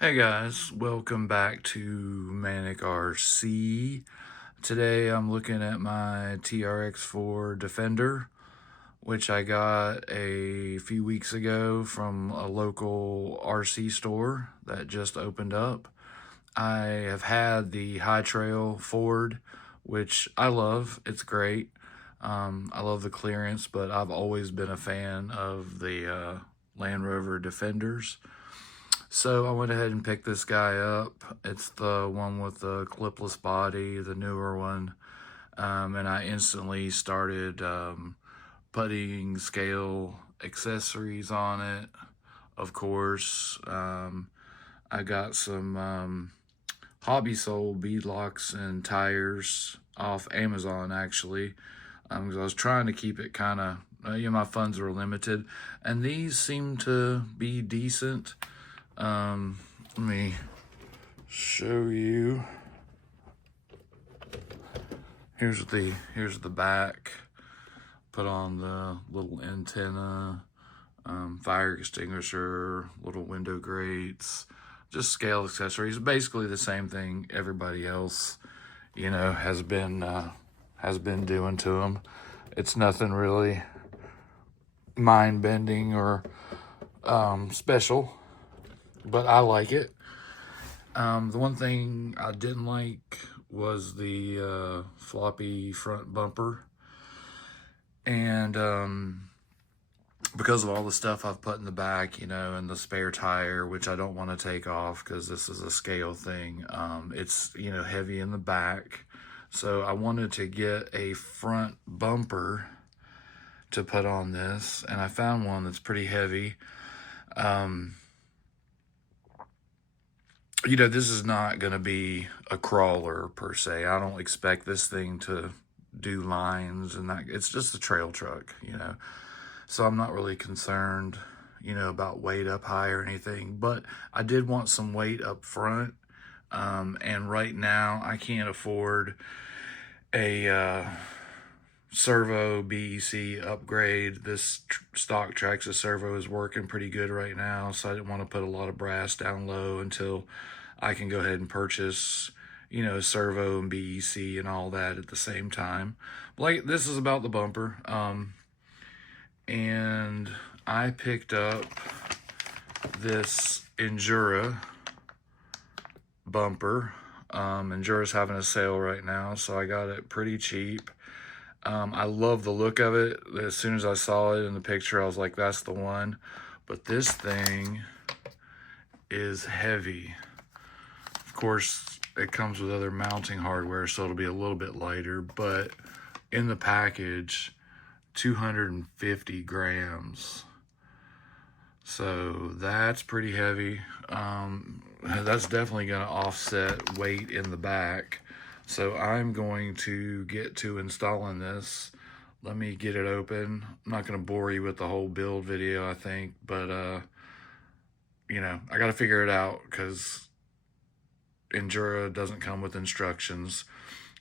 Hey guys, welcome back to Manic RC. Today I'm looking at my TRX4 Defender, which I got a few weeks ago from a local RC store that just opened up. I have had the High Trail Ford, which I love. It's great. I love the clearance, but I've always been a fan of the Land Rover Defenders. So I went ahead and picked this guy up. It's the one with the clipless body, the newer one. And I instantly started putting scale accessories on it. Of course, I got some hobby sold beadlocks and tires off Amazon actually. Because I was trying to keep it kind of, my funds were limited. And these seem to be decent. Let me show you. Here's the back. Put on the little antenna, fire extinguisher, little window grates, just scale accessories. Basically the same thing everybody else, has been doing to them. It's nothing really mind bending or special, but I like it. The one thing I didn't like was the floppy front bumper. And because of all the stuff I've put in the back, and the spare tire, which I don't want to take off because this is a scale thing, it's, heavy in the back. So I wanted to get a front bumper to put on this, and I found one that's pretty heavy. This is not going to be a crawler per se. I don't expect this thing to do lines and that. It's just a trail truck, So I'm not really concerned, about weight up high or anything. But I did want some weight up front. And right now I can't afford a servo BEC upgrade. This stock Traxxas servo is working pretty good right now, so I didn't want to put a lot of brass down low until I can go ahead and purchase, servo and BEC and all that at the same time. But this is about the bumper. And I picked up this Injora bumper. Injura's having a sale right now, so I got it pretty cheap. I love the look of it. As soon as I saw it in the picture, I was like, that's the one. But this thing is heavy. Of course, it comes with other mounting hardware, so it'll be a little bit lighter. But in the package, 250 grams. So that's pretty heavy. That's definitely going to offset weight in the back. So I'm going to get to installing this. Let me get it open. I'm not going to bore you with the whole build video, I think, but I got to figure it out because Injora doesn't come with instructions.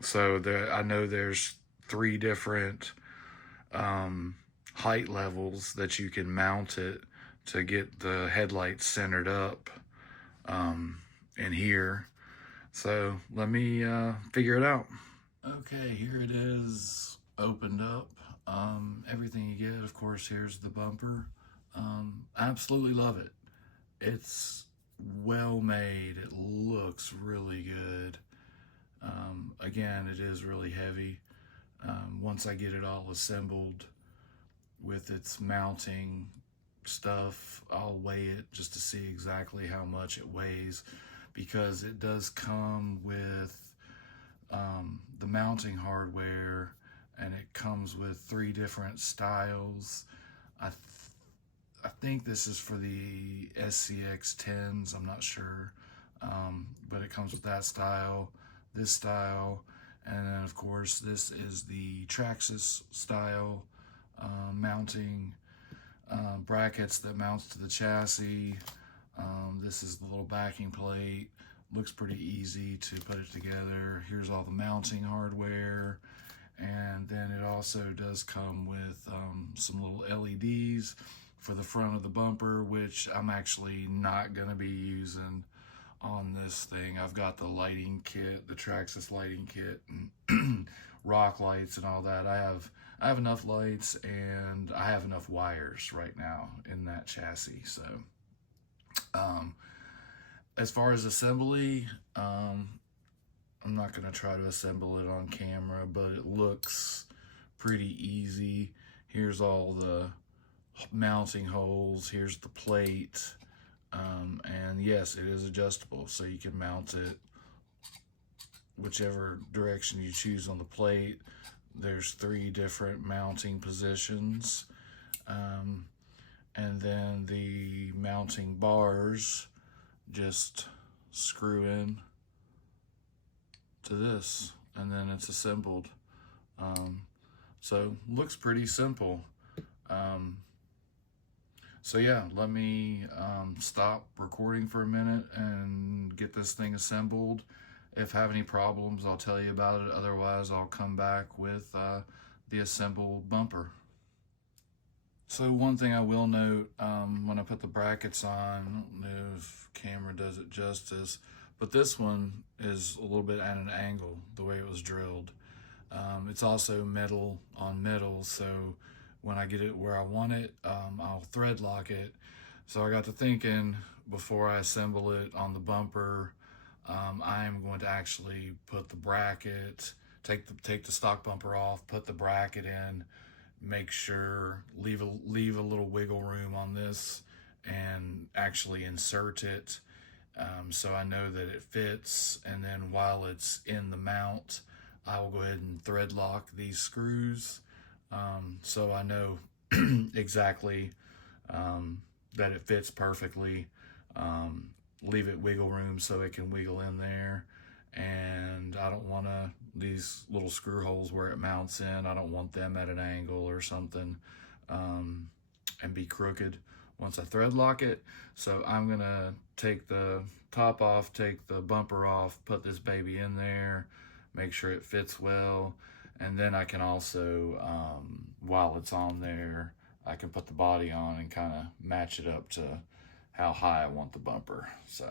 So I know there's 3 different height levels that you can mount it to get the headlights centered up in here. So let me figure it out. Okay, here it is opened up. Everything you get, of course, here's the bumper. Absolutely love it. It's well made. It looks really good. Again, it is really heavy. Once I get it all assembled with its mounting stuff, I'll weigh it just to see exactly how much it weighs, because it does come with the mounting hardware, and it comes with 3 different styles. I think this is for the SCX 10s, I'm not sure, but it comes with that style, this style, and then of course this is the Traxxas style mounting brackets that mounts to the chassis. This is the little backing plate. Looks pretty easy to put it together. Here's all the mounting hardware, and then it also does come with some little LEDs for the front of the bumper, which I'm actually not going to be using. on this thing. I've got the lighting kit, the Traxxas lighting kit, and rock lights and all that. I have enough lights, and I have enough wires right now in that chassis. So as far as assembly, I'm not going to try to assemble it on camera, but it looks pretty easy. Here's all the mounting holes. Here's the plate. And yes, it is adjustable, so you can mount it whichever direction you choose on the plate. There's 3 different mounting positions. And then the mounting bars just screw in to this, and then it's assembled. So looks pretty simple. So yeah, let me stop recording for a minute and get this thing assembled. If I have any problems, I'll tell you about it. Otherwise, I'll come back with the assembled bumper. So one thing I will note, when I put the brackets on, I don't know if camera does it justice, but this one is a little bit at an angle, the way it was drilled. It's also metal on metal, so when I get it where I want it, I'll thread lock it. So I got to thinking, before I assemble it on the bumper, I'm going to actually put the bracket, take the stock bumper off, put the bracket in, make sure, leave a little wiggle room on this, and actually insert it, so I know that it fits. And then while it's in the mount, I will go ahead and thread lock these screws, so I know exactly that it fits perfectly. Leave it wiggle room so it can wiggle in there, and I don't want these little screw holes where it mounts in, I don't want them at an angle or something, and be crooked once I thread lock it. So I'm gonna take the top off, take the bumper off, put this baby in there, make sure it fits well, and then I can also, while it's on there, I can put the body on and kind of match it up to how high I want the bumper. So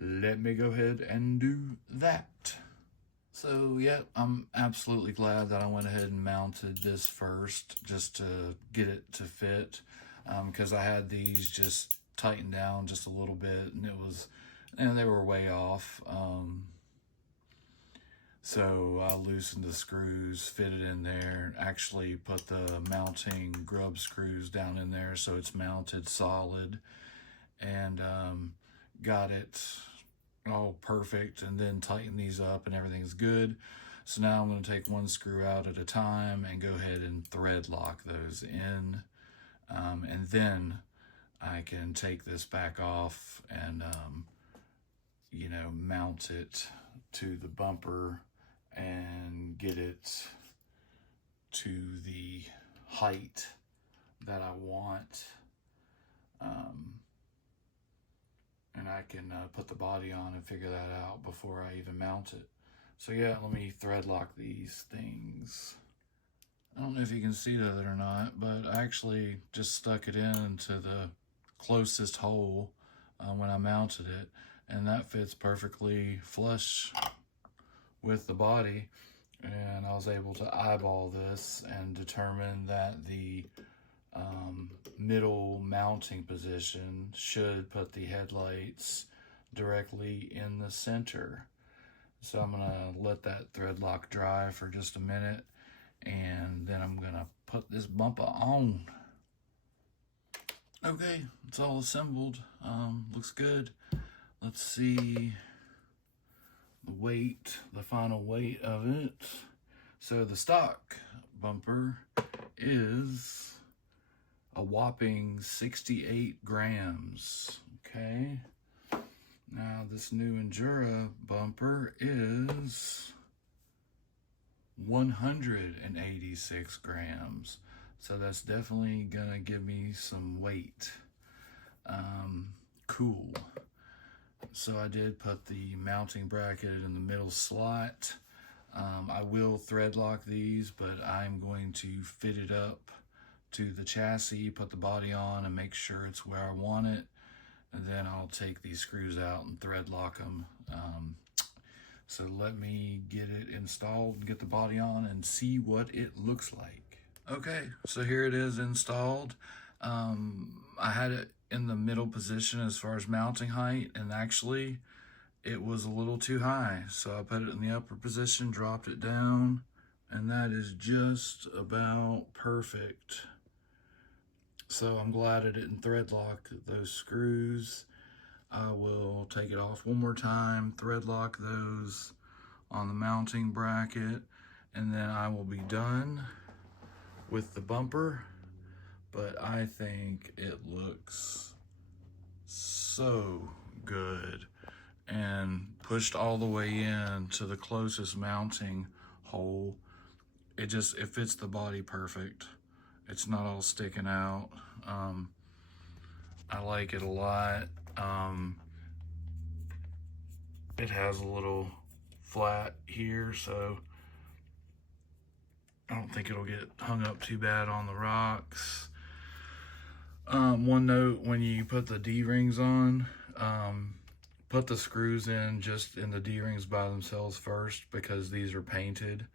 let me go ahead and do that. So yeah, I'm absolutely glad that I went ahead and mounted this first, just to get it to fit, because I had these just tightened down just a little bit, and they were way off. So I loosened the screws, fit it in there, actually put the mounting grub screws down in there so it's mounted solid, and got it all perfect, and then tighten these up and everything's good. So now I'm going to take one screw out at a time and go ahead and thread lock those in, and then I can take this back off and mount it to the bumper and get it to the height that I want, and I can put the body on and figure that out before I even mount it. So yeah, let me thread lock these things. I don't know if you can see that or not, but I actually just stuck it into the closest hole when I mounted it, and that fits perfectly flush with the body. And I was able to eyeball this and determine that the middle mounting position should put the headlights directly in the center. So I'm gonna let that thread lock dry for just a minute, and then I'm gonna put this bumper on. Okay, it's all assembled. Looks good. Let's see the weight, the final weight of it. So the stock bumper is a whopping 68 grams. Okay. Now this new Injora bumper is 186 grams. So that's definitely gonna give me some weight. Cool. So I did put the mounting bracket in the middle slot. I will thread lock these, but I'm going to fit it up to the chassis, put the body on, and make sure it's where I want it. and then I'll take these screws out and thread lock them. So let me get it installed, get the body on, and see what it looks like. Okay, so here it is installed. I had it in the middle position as far as mounting height, and actually it was a little too high. So I put it in the upper position, dropped it down, and that is just about perfect. So I'm glad I didn't thread lock those screws. I will take it off one more time, thread lock those on the mounting bracket, and then I will be done with the bumper. But I think it looks so good, and pushed all the way in to the closest mounting hole. It fits the body perfect. It's not all sticking out. I like it a lot. It has a little flat here, so I don't think it'll get hung up too bad on the rocks. One note, when you put the D-rings on, put the screws in just in the D-rings by themselves first, because these are painted,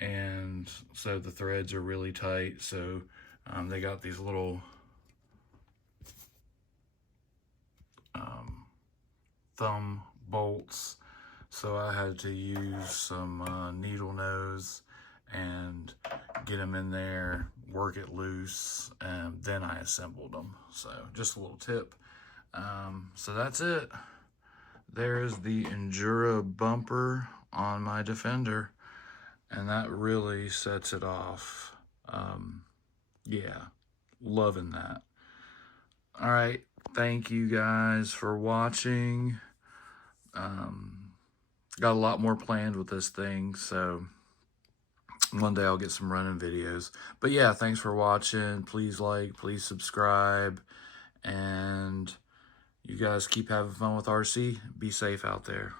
and so the threads are really tight. So they got these little thumb bolts, so I had to use some needle nose and get them in there, work it loose, and then I assembled them. So just a little tip. So that's it. There's the Injora bumper on my Defender, and that really sets it off. Yeah, loving that. All right, thank you guys for watching. Got a lot more planned with this thing, so one day I'll get some running videos. But yeah, thanks for watching. Please like, please subscribe, and you guys keep having fun with RC. Be safe out there.